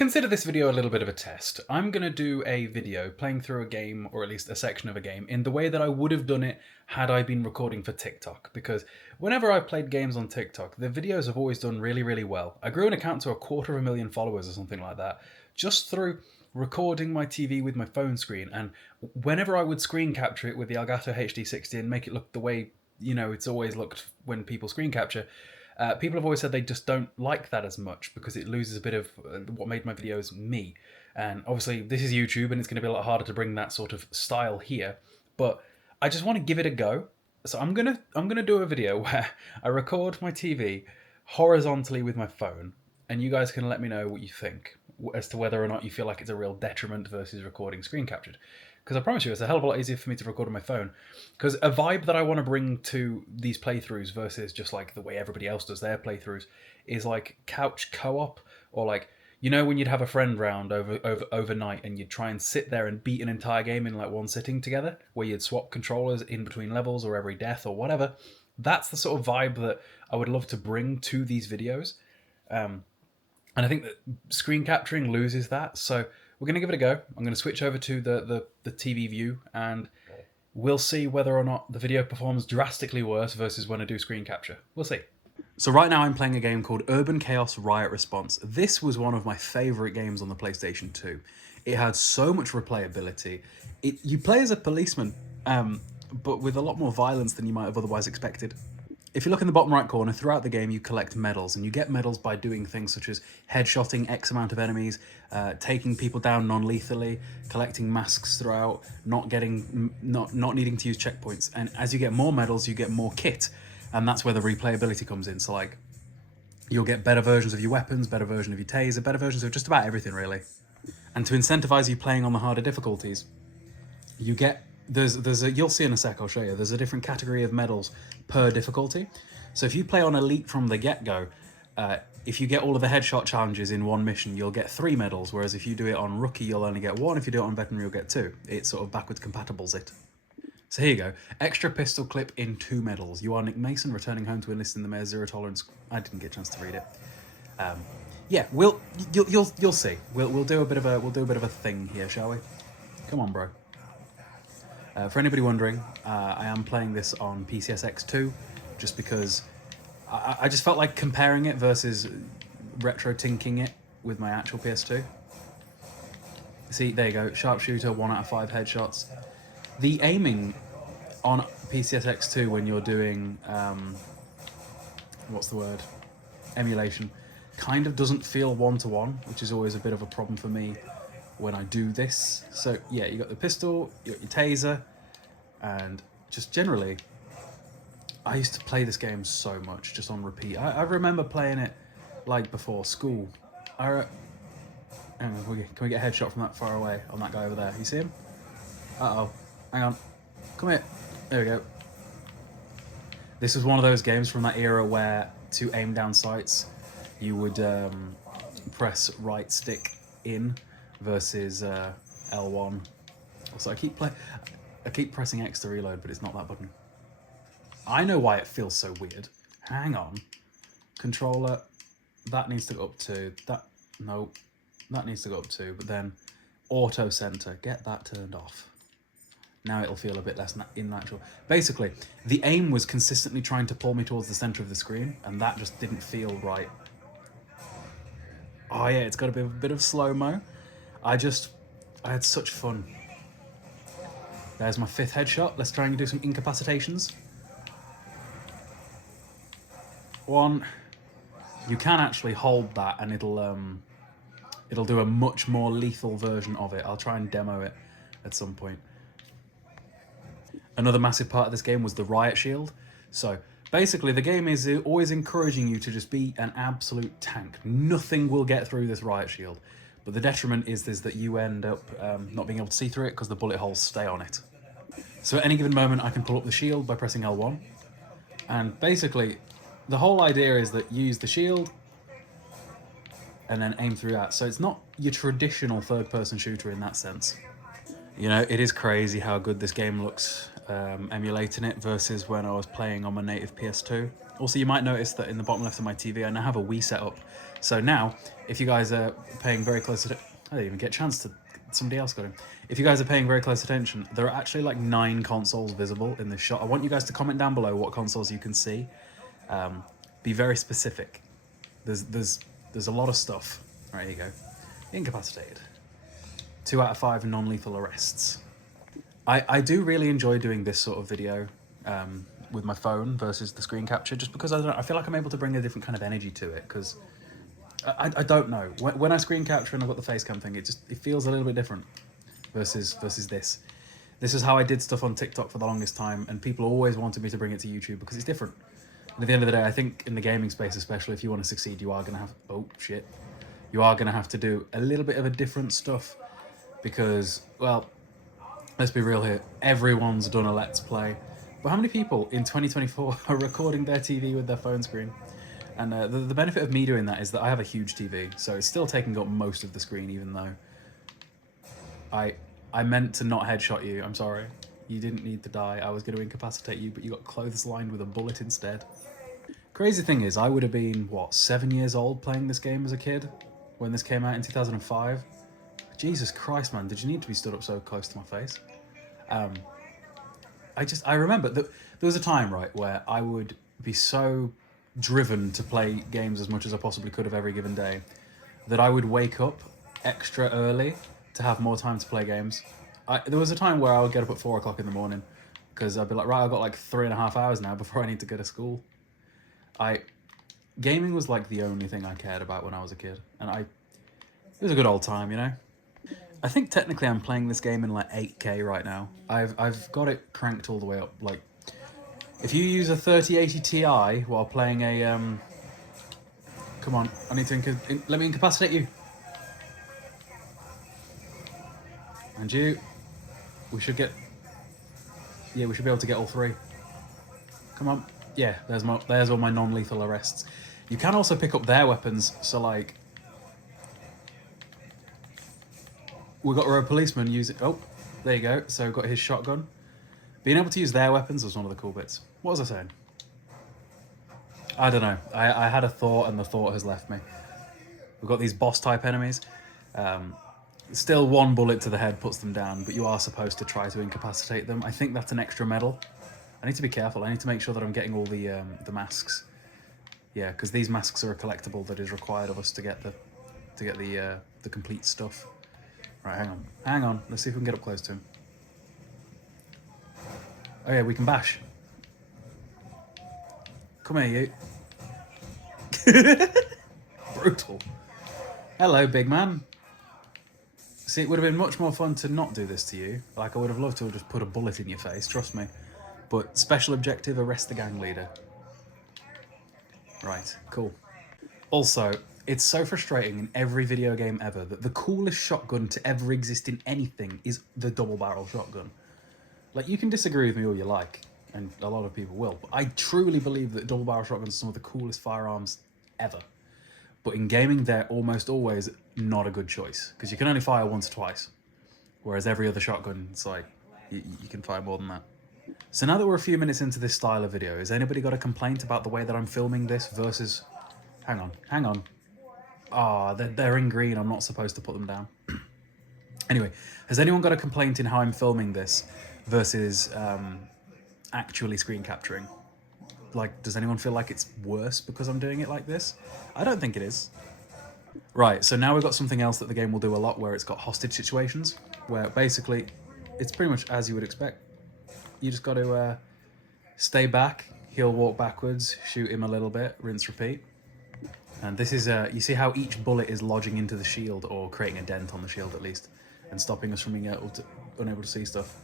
Consider this video a little bit of a test. I'm going to do a video playing through a game, or at least a section of a game, in the way that I would have done it had I been recording for TikTok. Because whenever I've played games on TikTok, the videos have always done really, really well. I grew an account to 250,000 followers or something like that, just through recording my TV with my phone screen. And whenever I would screen capture it with the Elgato HD60 and make it look the way, it's always looked when people screen capture, people have always said they just don't like that as much because it loses a bit of what made my videos me. And obviously this is YouTube and it's going to be a lot harder to bring that sort of style here, but I just want to give it a go. So I'm going to do a video where I record my TV horizontally with my phone, and you guys can let me know what you think as to whether or not you feel like it's a real detriment versus recording screen captured. Because I promise you, it's a hell of a lot easier for me to record on my phone. Because a vibe that I want to bring to these playthroughs versus just like the way everybody else does their playthroughs is like couch co-op, or like, when you'd have a friend round overnight and you'd try and sit there and beat an entire game in like one sitting together, where you'd swap controllers in between levels or every death or whatever. That's the sort of vibe that I would love to bring to these videos. And I think that screen capturing loses that. So we're going to give it a go. I'm going to switch over to the TV view, and we'll see whether or not the video performs drastically worse versus when I do screen capture. We'll see. So right now I'm playing a game called Urban Chaos Riot Response. This was one of my favourite games on the PlayStation 2. It had so much replayability. You play as a policeman, but with a lot more violence than you might have otherwise expected. If you look in the bottom right corner, throughout the game you collect medals, and you get medals by doing things such as headshotting X amount of enemies, taking people down non-lethally, collecting masks throughout, not needing to use checkpoints. And as you get more medals, you get more kit, and that's where the replayability comes in. So like, you'll get better versions of your weapons, better version of your taser, better versions of just about everything really. And to incentivize you playing on the harder difficulties, you get you'll see in a sec, I'll show you, there's a different category of medals per difficulty. So if you play on Elite from the get-go, if you get all of the headshot challenges in one mission, you'll get 3 medals, whereas if you do it on Rookie, you'll only get 1. If you do it on Veteran, you'll get 2. It sort of backwards compatibles it. So here you go. Extra pistol clip in 2 medals. You are Nick Mason, returning home to enlist in the Mayor's Zero Tolerance. I didn't get a chance to read it. Yeah, you'll see. We'll do a bit of a thing here, shall we? Come on, bro. For anybody wondering, I am playing this on PCSX2 just because I just felt like comparing it versus retro-tinking it with my actual PS2. See, there you go, sharpshooter, 1 out of 5 headshots. The aiming on PCSX2 when you're doing, what's the word, emulation, kind of doesn't feel one-to-one, which is always a bit of a problem for me when I do this. So yeah, you got the pistol, you got your taser, and just generally, I used to play this game so much, just on repeat. I remember playing it like before school. Hang on, can we get a headshot from that far away on that guy over there? You see him? Uh-oh, hang on, come here. There we go. This was one of those games from that era where to aim down sights, you would press right stick in versus L1. Also, I keep pressing X to reload, but it's not that button. I know why it feels so weird. Hang on. Controller, that needs to go up to, that needs to go up to, but then auto center, get that turned off. Now it'll feel a bit less unnatural. Basically, the aim was consistently trying to pull me towards the center of the screen, and that just didn't feel right. Oh yeah, it's got a bit of slow-mo. I had such fun. There's my 5th headshot. Let's try and do some incapacitations. 1. You can actually hold that and it'll do a much more lethal version of it. I'll try and demo it at some point. Another massive part of this game was the Riot Shield. So basically the game is always encouraging you to just be an absolute tank. Nothing will get through this Riot Shield. But the detriment is that you end up not being able to see through it because the bullet holes stay on it. So at any given moment, I can pull up the shield by pressing L1. And basically, the whole idea is that you use the shield and then aim through that. So it's not your traditional third-person shooter in that sense. It is crazy how good this game looks emulating it versus when I was playing on my native PS2. Also, you might notice that in the bottom left of my TV, I now have a Wii setup So now, if you guys are paying very close attention, I didn't even get a chance to. Somebody else got him. If you guys are paying very close attention, there are actually like 9 consoles visible in this shot. I want you guys to comment down below what consoles you can see. Be very specific. There's a lot of stuff. Right, here you go. Incapacitated. 2 out of 5 non-lethal arrests. I do really enjoy doing this sort of video with my phone versus the screen capture, just because I feel like I'm able to bring a different kind of energy to it, because I don't know. When I screen capture and I've got the face cam thing, it feels a little bit different versus this. This is how I did stuff on TikTok for the longest time, and people always wanted me to bring it to YouTube because it's different. And at the end of the day, I think in the gaming space especially, if you want to succeed, you are going to have... Oh, shit. You are going to have to do a little bit of a different stuff because, well, let's be real here. Everyone's done a Let's Play. But how many people in 2024 are recording their TV with their phone screen? And the benefit of me doing that is that I have a huge TV, so it's still taking up most of the screen, even though I meant to not headshot you. I'm sorry. You didn't need to die. I was going to incapacitate you, but you got clothes lined with a bullet instead. Crazy thing is, I would have been, what, 7 years old playing this game as a kid when this came out in 2005? Jesus Christ, man, did you need to be stood up so close to my face? I remember that there was a time, right, where I would be so driven to play games as much as I possibly could of every given day that I would wake up extra early to have more time to play games. There was a time where I would get up at 4 o'clock in the morning because I'd be like, right, I've got like 3.5 hours now before I need to go to school. Gaming was like the only thing I cared about when I was a kid, and it was a good old time, you know? I think technically I'm playing this game in like 8K right now. I've got it cranked all the way up. Like, if you use a 3080 Ti while playing a come on, I need to let me incapacitate you. And you, we should be able to get all 3. Come on. Yeah, there's all my non-lethal arrests. You can also pick up their weapons, so like we got a policeman using... Oh, there you go. So got his shotgun. Being able to use their weapons was one of the cool bits. What was I saying? I don't know. I had a thought and the thought has left me. We've got these boss-type enemies. Still 1 bullet to the head puts them down, but you are supposed to try to incapacitate them. I think that's an extra medal. I need to be careful. I need to make sure that I'm getting all the masks. Yeah, because these masks are a collectible that is required of us to get the complete stuff. Right, hang on. Let's see if we can get up close to him. Oh yeah, we can bash. Come here, you. Brutal. Hello, big man. See, it would have been much more fun to not do this to you. Like, I would have loved to have just put a bullet in your face, trust me. But special objective, arrest the gang leader. Right, cool. Also, it's so frustrating in every video game ever that the coolest shotgun to ever exist in anything is the double barrel shotgun. Like, you can disagree with me all you like, and a lot of people will, but I truly believe that double barrel shotguns are some of the coolest firearms ever. But in gaming, they're almost always not a good choice, because you can only fire once or twice, whereas every other shotgun, it's like, you can fire more than that. So now that we're a few minutes into this style of video, has anybody got a complaint about the way that I'm filming this versus... Hang on. Ah, they're in green, I'm not supposed to put them down. Anyway, has anyone got a complaint in how I'm filming this versus actually screen capturing? Like, does anyone feel like it's worse because I'm doing it like this? I don't think it is. Right, so now we've got something else that the game will do a lot, where it's got hostage situations, where basically it's pretty much as you would expect. You just got to stay back, he'll walk backwards, shoot him a little bit, rinse, repeat. And this is, you see how each bullet is lodging into the shield, or creating a dent on the shield at least, and stopping us from being unable to see stuff.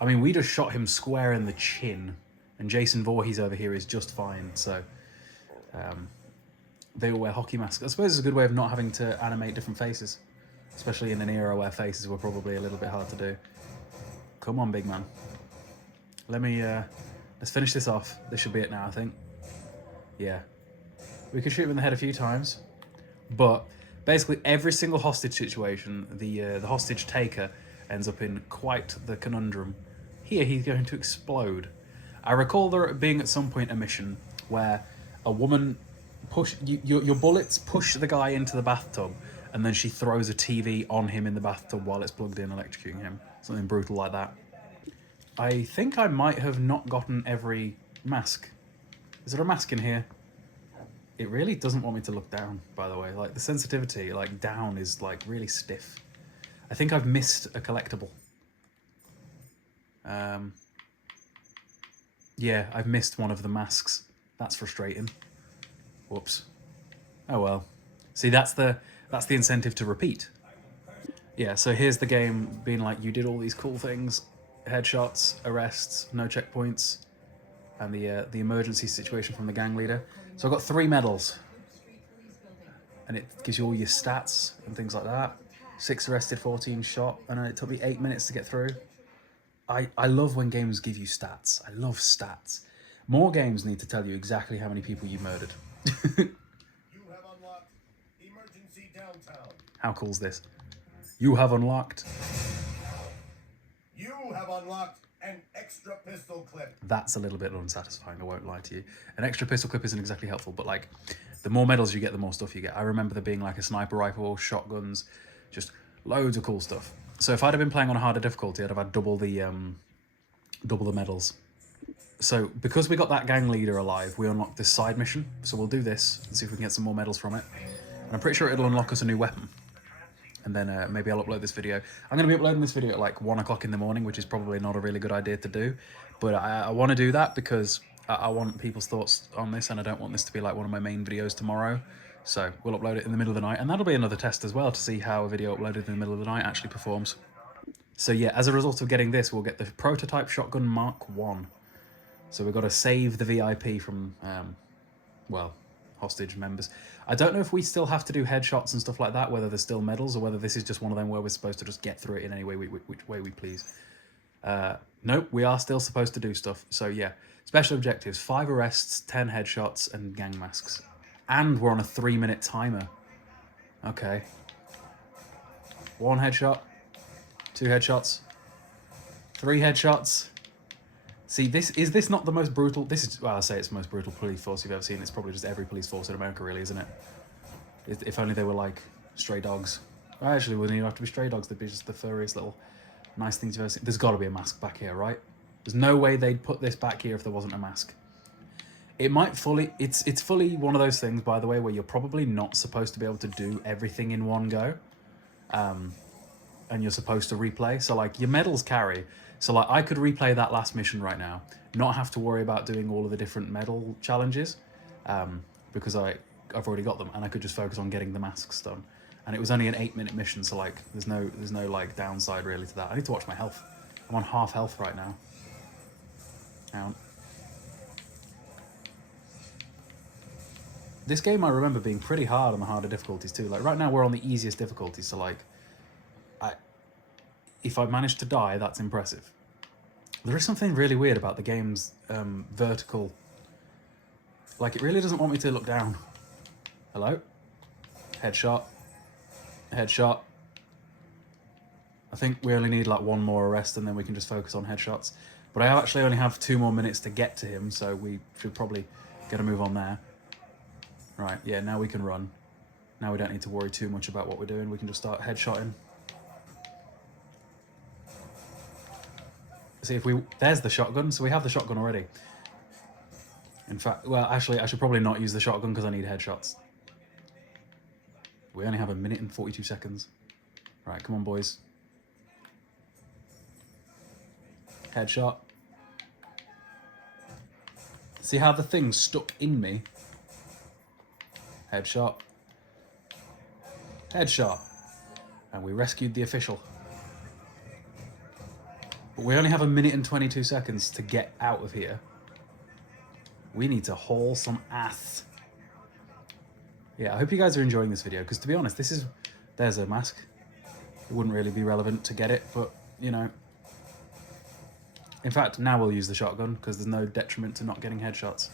I mean, we just shot him square in the chin, and Jason Voorhees over here is just fine, so they all wear hockey masks. I suppose it's a good way of not having to animate different faces, especially in an era where faces were probably a little bit hard to do. Come on, big man. Let me, let's finish this off. This should be it now, I think. Yeah. We could shoot him in the head a few times, but basically every single hostage situation, the hostage taker ends up in quite the conundrum. Here he's going to explode. I recall there being at some point a mission where a woman your bullets push the guy into the bathtub, and then she throws a TV on him in the bathtub while it's plugged in, electrocuting him. Something brutal like that. I think I might have not gotten every mask. Is there a mask in here? It really doesn't want me to look down, by the way. Like, the sensitivity, like, down is, like, really stiff. I think I've missed a collectible. Yeah, I've missed one of the masks. That's frustrating. Whoops. Oh well. See, that's the incentive to repeat. Yeah, so here's the game being like, you did all these cool things. Headshots, arrests, no checkpoints, and the emergency situation from the gang leader. So I got 3 medals. And it gives you all your stats and things like that. 6 arrested, 14 shot, and it took me 8 minutes to get through. I love when games give you stats. I love stats. More games need to tell you exactly how many people you murdered. You have unlocked emergency downtown. How cool's this? You have unlocked. You have unlocked an extra pistol clip. That's a little bit unsatisfying, I won't lie to you. An extra pistol clip isn't exactly helpful, but like, the more medals you get, the more stuff you get. I remember there being like a sniper rifle, shotguns, just loads of cool stuff. So if I'd have been playing on a harder difficulty, I'd have had double the medals. So because we got that gang leader alive, we unlocked this side mission. So we'll do this and see if we can get some more medals from it. And I'm pretty sure it'll unlock us a new weapon. And then maybe I'll upload this video. I'm going to be uploading this video at like 1 o'clock in the morning, which is probably not a really good idea to do. But I want to do that because I want people's thoughts on this, and I don't want this to be like one of my main videos tomorrow. So we'll upload it in the middle of the night, and that'll be another test as well to see how a video uploaded in the middle of the night actually performs. So yeah, as a result of getting this, we'll get the prototype shotgun Mark 1. So we've got to save the VIP from, well, hostage members. I don't know if we still have to do headshots and stuff like that, whether there's still medals, or whether this is just one of them where we're supposed to just get through it in any way, which way we please. Nope, we are still supposed to do stuff. So yeah, special objectives, 5 arrests, 10 headshots, and gang masks. And we're on a 3-minute timer. Okay. 1 headshot, 2 headshots, 3 headshots. See, is this not the most brutal? This is, well, I say it's the most brutal police force you've ever seen. It's probably just every police force in America, really, isn't it? If only they were like stray dogs. Actually, wouldn't even have to be stray dogs. They'd be just the furriest little nice things you've ever seen. There's got to be a mask back here, right? There's no way they'd put this back here if there wasn't a mask. It might fully... It's fully one of those things, by the way, where you're probably not supposed to be able to do everything in one go. And you're supposed to replay. So, like, your medals carry... So, like, I could replay that last mission right now, not have to worry about doing all of the different medal challenges, because I've already got them, and I could just focus on getting the masks done. And it was only an 8-minute mission, so, like, there's no like downside really to that. I need to watch my health. I'm on half health right now. Hang on. This game I remember being pretty hard on the harder difficulties too. Like right now we're on the easiest difficulty, so like, if I manage to die, that's impressive. There is something really weird about the game's vertical... Like, it really doesn't want me to look down. Hello? Headshot. Headshot. I think we only need, like, 1 more arrest, and then we can just focus on headshots. But I actually only have 2 more minutes to get to him, so we should probably get a move on there. Right, yeah, now we can run. Now we don't need to worry too much about what we're doing. We can just start headshotting. See if we... There's the shotgun, so we have the shotgun already. In fact, well, actually, I should probably not use the shotgun because I need headshots. We only have 1 minute and 42 seconds. Right, come on, boys. Headshot. See how the thing's stuck in me? Headshot. Headshot. And we rescued the official. But we only have 1 minute and 22 seconds to get out of here. We need to haul some ass. Yeah, I hope you guys are enjoying this video, because to be honest, this is... There's a mask. It wouldn't really be relevant to get it, but, you know... In fact, now we'll use the shotgun, because there's no detriment to not getting headshots.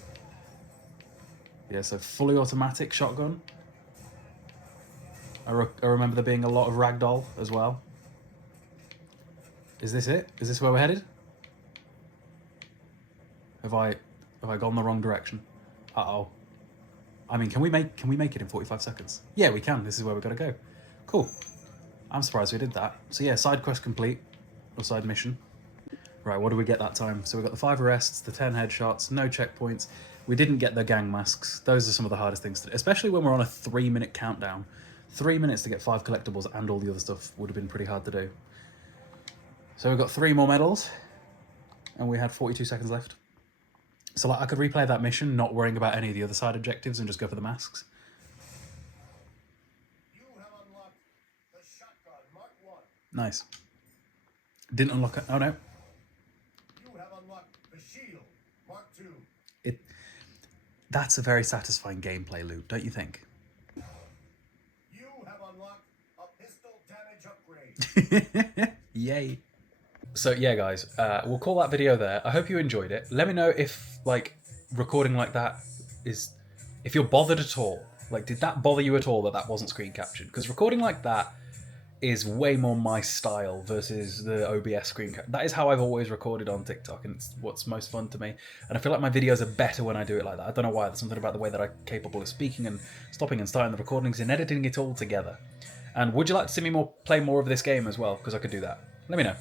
Yeah, so fully automatic shotgun. I remember there being a lot of ragdoll as well. Is this it? Is this where we're headed? Have I gone the wrong direction? Uh-oh. I mean, can we make it in 45 seconds? Yeah, we can. This is where we've got to go. Cool. I'm surprised we did that. So yeah, side quest complete, or side mission. Right, what do we get that time? So we got the 5 arrests, the 10 headshots, no checkpoints. We didn't get the gang masks. Those are some of the hardest things to do, especially when we're on a 3-minute countdown. 3 minutes to get 5 collectibles and all the other stuff would have been pretty hard to do. So we've got 3 more medals, and we had 42 seconds left. So like, I could replay that mission, not worrying about any of the other side objectives, and just go for the masks. You have unlocked the shotgun Mark 1. Nice. Didn't unlock it. Oh no. You have unlocked the shield Mark 2. That's a very satisfying gameplay loop, don't you think? You have unlocked a pistol damage upgrade. Yay. So yeah, guys, we'll call that video there. I hope you enjoyed it. Let me know if like recording like that is, if you're bothered at all. Like, did that bother you at all that wasn't screen captured? Because recording like that is way more my style versus the OBS screen cap. That is how I've always recorded on TikTok, and it's what's most fun to me. And I feel like my videos are better when I do it like that. I don't know why. There's something about the way that I'm capable of speaking and stopping and starting the recordings and editing it all together. And would you like to see me play more of this game as well? Because I could do that. Let me know.